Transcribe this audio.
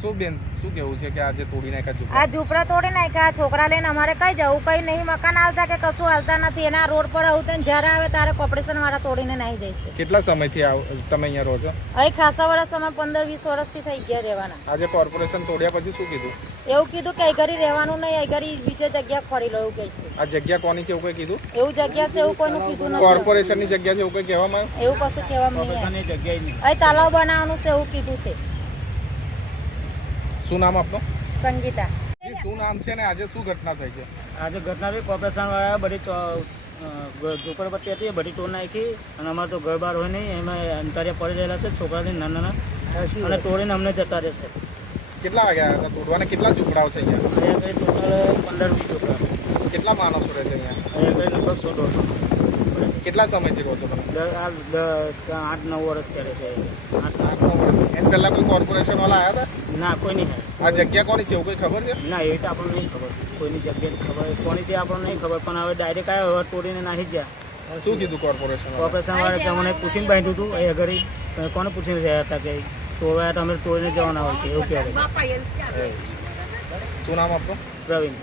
શું બેન શું કેવું છે કે આજે તોડી નાખ્યા આ ઝૂંપડા તોડી નાખ્યા. આ છોકરા લઈને અમારે કઈ જવું, કઈ નહીં મકાન હાલતા કે કશું હાલતા નથી. એના રોડ પર આવું તો જ્યારે આવે ત્યારે કોર્પોરેશન વાળા તોડીને નાહી જઈશે. કેટલા સમયથી તમે અહીંયા રહો છો? અહીં ખાસા વર્ષ અમે 15-20 વર્ષથી થઈ ગયા રહેવાના. આજે કોર્પોરેશન તોડ્યા પછી શું કીધું? એવું કીધું કે ઘરી રહેવાનું નહીં, ઘરી બીજે જગ્યા ખોરી લો એવું કહીશું. આ જગ્યા કોની છે એવું કઈ કીધું? એવું જગ્યા છે એવું કોઈનું કીધું નથી. કોર્પોરેશનની જગ્યા છે એવું કઈ કહેવામાં એવું કશું કહેવામાં નહીં. અહીં તલાવ બનાવવાનું છે એવું કીધું છે. શું નામ આપનું? સંગીતા. શું નામ છે ને આજે શું ઘટના થઈ છે? આજે ઘટના બી કોર્પોરેશન વાળા બધી ઝૂંપડપટ્ટી હતી એ બધી તોડ નાખી અને અમારે તો ઘર બહાર હોય નહીં, એમાં અંતરિયા પડી રહેલા છે છોકરાથી નાના અને તોડીને અમને જતા રહેશે. કેટલા વાગ્યા હતા તોડવાના? કેટલા ઝૂંપડાઓ છે અહીંયા? અહીંયા કંઈ ટોટલ 15-20 ઝૂંપડા. કેટલા માણસો રહે છે અહીંયા? અહીંયા કંઈ લગભગ 100-150. કેટલા સમયથી રહો છો તમે? 8-9 વર્ષ થયા છે. 8-9 વર્ષ. એમ પહેલા કોઈ કોર્પોરેશન વાળા આવ્યા હતા? ના કોઈ નહીં. આ જગ્યા કોની છે એવું કઈ ખબર છે? ના એ તો આપણને નહીં ખબર, કોઈની જગ્યા ખબર કોની છે આપણને નહીં ખબર, પણ હવે ડાયરેક્ટ આવ્યો હવે તોડીને નાખી જ ગયા. શું કીધું કોર્પોરેશન? કોર્પોરેશન વાળા કે મને પૂછીને બાંધ્યું હતું એ ઘરે કોને પૂછીને રહ્યા હતા કે તોડવા તમે તોડીને જવાના હોય છે એવું કહેવાય. શું નામ આપનું? પ્રવીણ.